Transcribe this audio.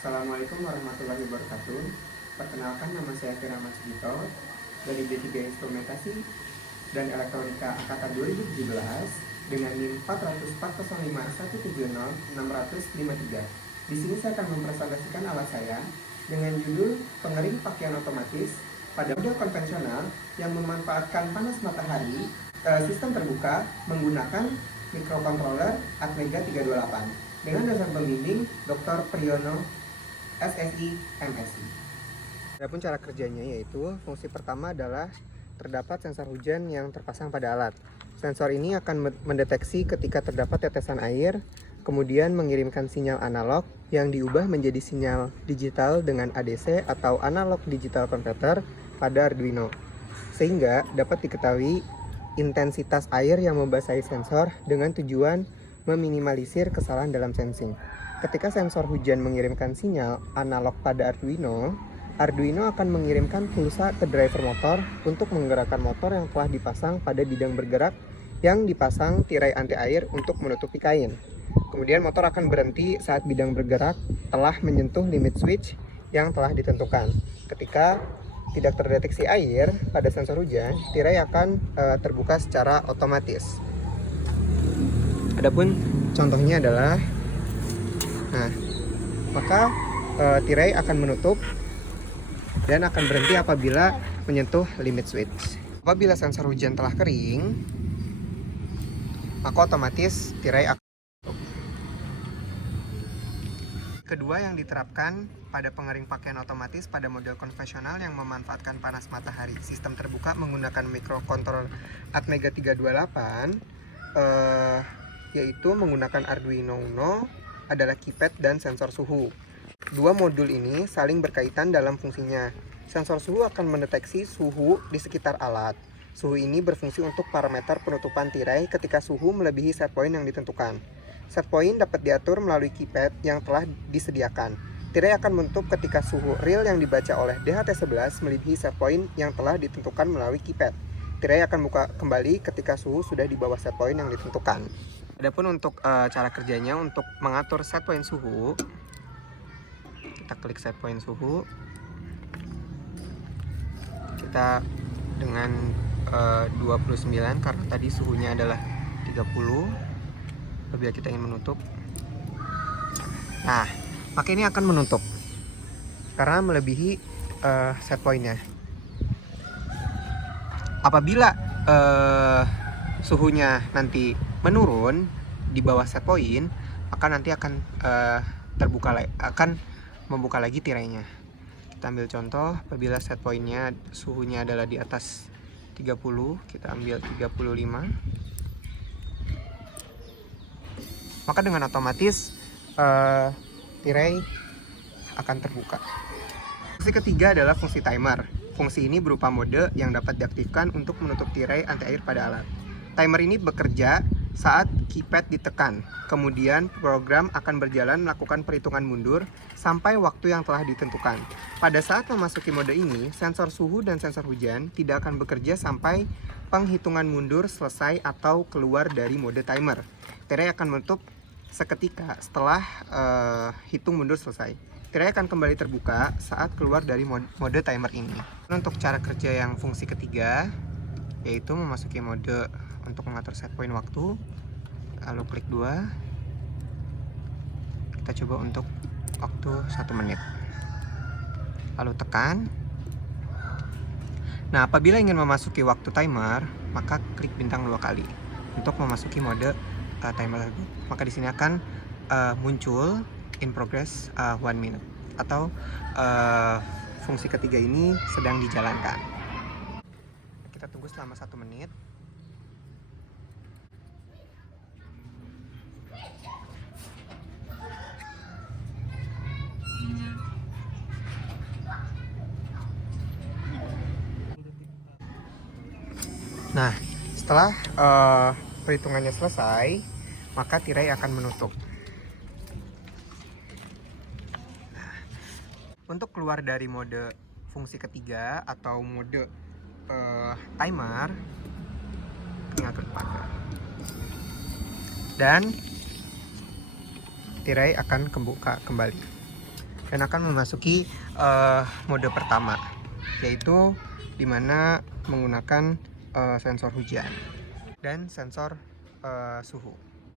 Assalamualaikum warahmatullahi wabarakatuh. Perkenalkan, nama saya Firman Sugito dari D3 Instrumentasi dan Elektronika Angkatan 2017 dengan NIM 40405170653. Di sini saya akan mempresentasikan alat saya dengan judul pengering pakaian otomatis pada model konvensional yang memanfaatkan panas matahari, sistem terbuka menggunakan microcontroller Atmega 328 dengan dosen pembimbing Dr. Priyono SSI MSI. Adapun cara kerjanya yaitu fungsi pertama adalah terdapat sensor hujan yang terpasang pada alat. Sensor ini akan mendeteksi ketika terdapat tetesan air, kemudian mengirimkan sinyal analog yang diubah menjadi sinyal digital dengan ADC atau analog digital converter pada Arduino, sehingga dapat diketahui intensitas air yang membasahi sensor dengan tujuan meminimalisir kesalahan dalam sensing. Ketika sensor hujan mengirimkan sinyal analog pada Arduino, Arduino akan mengirimkan pulsa ke driver motor untuk menggerakkan motor yang telah dipasang pada bidang bergerak yang dipasang tirai anti air untuk menutupi kain. Kemudian motor akan berhenti saat bidang bergerak telah menyentuh limit switch yang telah ditentukan. Ketika tidak terdeteksi air pada sensor hujan, tirai akan terbuka secara otomatis. Adapun contohnya adalah, maka tirai akan menutup dan akan berhenti apabila menyentuh limit switch. Apabila sensor hujan telah kering, maka otomatis tirai akan menutup. Kedua yang diterapkan pada pengering pakaian otomatis pada model konvensional yang memanfaatkan panas matahari, sistem terbuka menggunakan microcontroller Atmega 328, yaitu menggunakan Arduino Uno, adalah keypad dan sensor suhu. Dua modul ini saling berkaitan dalam fungsinya. Sensor suhu akan mendeteksi suhu di sekitar alat. Suhu ini berfungsi untuk parameter penutupan tirai ketika suhu melebihi set point yang ditentukan. Set point dapat diatur melalui keypad yang telah disediakan. Tirai akan menutup ketika suhu real yang dibaca oleh DHT11 melebihi set point yang telah ditentukan melalui keypad. Tirai akan buka kembali ketika suhu sudah di bawah set point yang ditentukan. Adapun untuk cara kerjanya, untuk mengatur set point suhu, kita klik set point suhu, kita dengan 29 karena tadi suhunya adalah 30. Apabila kita ingin menutup, nah maka ini akan menutup karena melebihi set pointnya. Apabila suhunya nanti menurun di bawah set point, maka nanti akan membuka lagi tirainya. Kita ambil contoh, apabila set pointnya suhunya adalah di atas 30, kita ambil 35, maka dengan otomatis tirai akan terbuka. Fungsi ketiga adalah fungsi timer. Fungsi ini berupa mode yang dapat diaktifkan untuk menutup tirai anti air pada alat. Timer ini bekerja saat keypad ditekan, kemudian program akan berjalan melakukan perhitungan mundur sampai waktu yang telah ditentukan. Pada saat memasuki mode ini, sensor suhu dan sensor hujan tidak akan bekerja sampai penghitungan mundur selesai atau keluar dari mode timer. Tirai akan menutup seketika setelah hitung mundur selesai. Tirai akan kembali terbuka saat keluar dari mode timer ini. Untuk cara kerja yang fungsi ketiga, yaitu memasuki mode untuk mengatur set point waktu, lalu klik 2, kita coba untuk waktu 1 menit, lalu tekan. Nah, apabila ingin memasuki waktu timer, maka klik bintang 2 kali untuk memasuki mode timer. Maka di sini akan muncul in progress 1 minute, atau fungsi ketiga ini sedang dijalankan. Kita tunggu selama 1 menit. Nah, setelah perhitungannya selesai, maka tirai akan menutup. Untuk keluar dari mode fungsi ketiga atau mode timer, tinggal klik pagar dan tirai akan kebuka kembali. dan akan memasuki mode pertama, yaitu dimana menggunakan sensor hujan dan sensor suhu.